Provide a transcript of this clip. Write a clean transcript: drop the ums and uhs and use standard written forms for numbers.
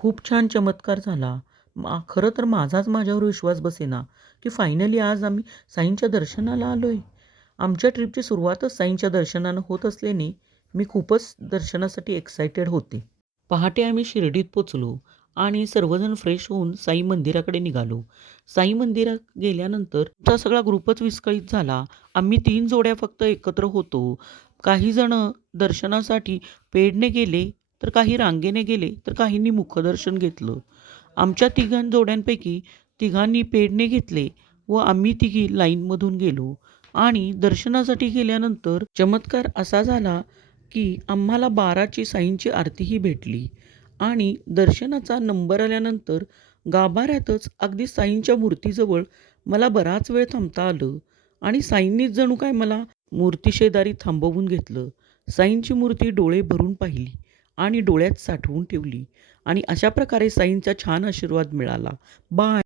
खूप छान चमत्कार झाला. खरं तर माझाच माझ्यावर विश्वास बसेना, की फायनली आज आम्ही साईंच्या दर्शनाला आलोय. आमच्या ट्रिपची सुरुवातच साईंच्या दर्शनानं होत असल्याने मी खूपच दर्शनासाठी एक्सायटेड होते. पहाटे आम्ही शिर्डीत पोचलो आणि सर्वजण फ्रेश होऊन साई मंदिराकडे निघालो. साई मंदिरात गेल्यानंतर आमचा सगळा ग्रुपच विस्कळीत झाला. आम्ही 3 जोड्या फक्त एकत्र होतो. काही जणं दर्शनासाठी पेडने गेले, तर काही रांगेने गेले, तर काहींनी मुखदर्शन घेतलं. आमच्या जोड्यांपैकी तिघांनी पेडने घेतले व आम्ही तिघी लाईनमधून गेलो आणि दर्शनासाठी गेल्यानंतर चमत्कार असा झाला, की आम्हाला 12ची साईंची आरतीही भेटली आणि दर्शनाचा नंबर आल्यानंतर गाभाऱ्यातच अगदी साईंच्या मूर्तीजवळ मला बराच वेळ थांबता आलं आणि साईंनीच जणू काय मला मूर्तीशेजारी थांबवून घेतलं. साईंची मूर्ती डोळे भरून पाहिली आणि डोळ्यात साठवून ठेवली आणि अशा प्रकारे साईंचा छान आशीर्वाद मिळाला. बाय.